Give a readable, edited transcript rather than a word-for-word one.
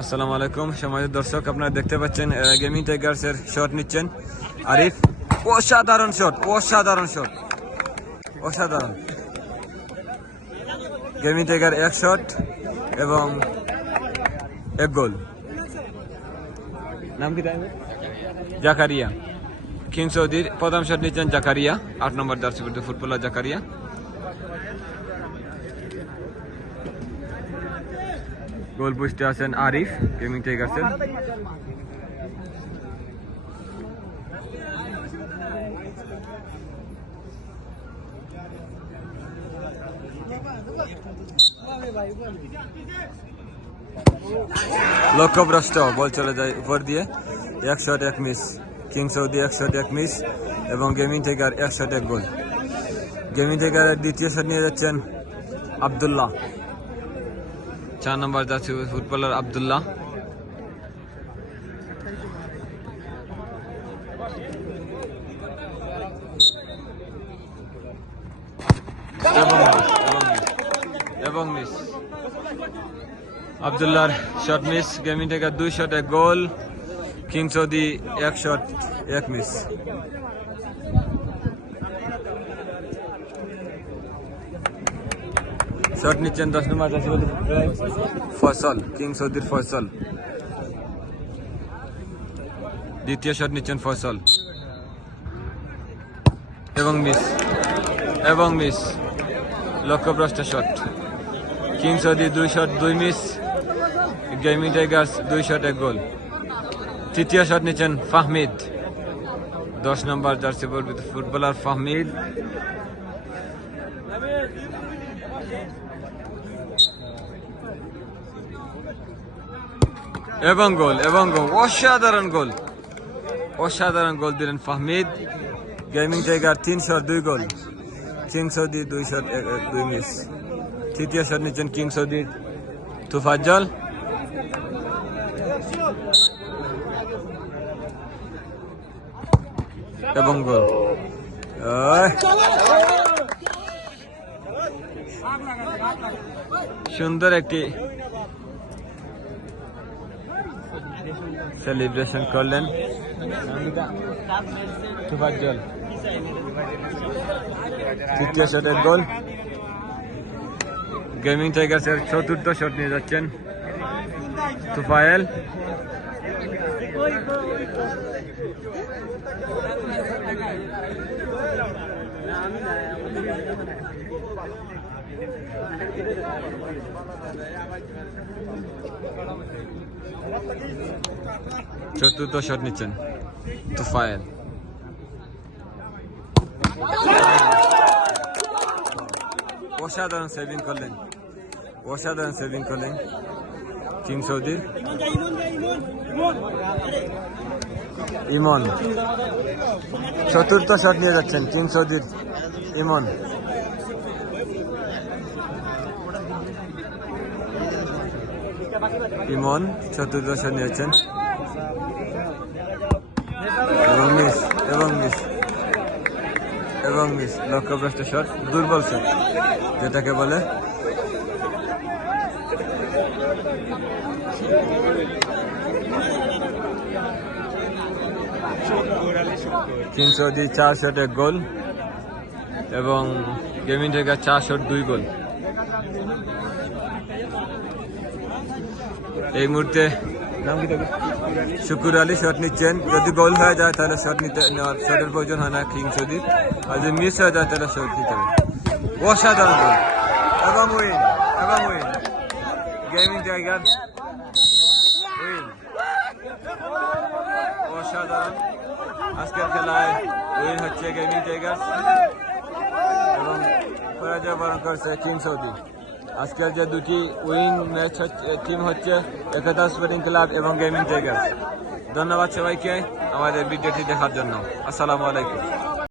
আসসালামু আলাইকুম সম্মানিত দর্শক, আপনারা দেখতে পাচ্ছেন গেমিং টাইগার্সের শট নিচ্ছেন আরিফ। অসাধারণ শট, অসাধারণ শট, অসাধারণ। গেমিং টাইগার এক শট এবং এক গোল। নাম কি? জাকারিয়া। কিং সৌদির প্রথম শট নিচ্ছেন জাকারিয়া, 8 নম্বর জার্সি ফুটবলার জাকারিয়া। গোল পোস্টে আছেন আরিফ গেমিং টাইগার্সের। লক্ষ্যভ্রষ্ট, বল চলে যায় উপর দিয়ে। এক শট এক মিস। কিং সৌদি এক শট এক মিস এবং গেমিং টাইগার এক শট এক গোল। গেমিং টাইগারের দ্বিতীয় শট নিয়ে যাচ্ছেন Abdullah, 4 number jersey footballer Abdullah. এবং মিস। আব্দুল্লাহর shot miss. Gaming tiger 2 shot এক গোল। কিং সৌদি এক শট এক মিস। শট নিচ্ছেন 10 নম্বর ফয়সল, কিং সৌদির ফয়সল। দ্বিতীয় শট নিচ্ছেন ফয়সল এবং মিস, এবং মিস। লক্ষ্যভ্রষ্ট shot. King Saudi 2 shot 2 miss. Gaming tigers 2 shot এক গোল। তৃতীয় শট নিচ্ছেন Fahmid, 10 number jersey footballer Fahmid. এবং গোল, এবং গোল। অসাধারণ গোল, অসাধারণ গোল দিলেন Fahmid. Gaming tiger 3 shot 2 goal. King Saudi 2 shot 2 miss. তৃতীয় শট নিচ্ছেন কিং সৌদি তুফাজ্জল। এবং গোল। সুন্দর একটি সেলিব্রেশন করলেন তুফাজ্জল। তৃতীয় শটের গোল। গেমিং টাইগার্সের চতুর্থ শট নিয়ে যাচ্ছেন তুফায়েল। চতুর্থ শট নিচ্ছেন তুফায়েল। অসাধারণ সেভিং করলেন, অসাধারণ সেভিং করলেন কিং সৌদির ইমন। চতুর্থ শট নিয়ে যাচ্ছেন কিং সৌদির ইমন। ইমন চতুর্থ শট নিয়েছেন এবং মিস, এবং মিস, এবং মিস। লক্ষ্যভ্রষ্ট শট, দুর্বল শট যেটাকে বলে। কিং সৌদি 4 শট এক গোল এবং গেমিং টাইগার 4 শট 2 গোল। এই মুহূর্তে শুকুর আলী শট নিচ্ছেন। যদি গোল হয়ে যায় তাহলে শট নেওয়ার শটের প্রয়োজন হয় না কিং সৌদি, আর যদি মিস হয়ে যায় তাহলে শট নিতে হবে। অসাধারণ গোল এবং উইন, এবং উইন। Gaming tiger win. অসাধারণ। আজকের খেলায় উইন হচ্ছে গেমিং টাইগার্স এবং পরাজয় বরণ করছে কিং সৌদি। আজকের যে দুটি উইন ম্যাচ টিম হচ্ছে একতা স্পোর্টিং ক্লাব এবং গেমিং টাইগার্স। ধন্যবাদ সবাইকে আমাদের ভিডিওটি দেখার জন্য। আসসালামু আলাইকুম।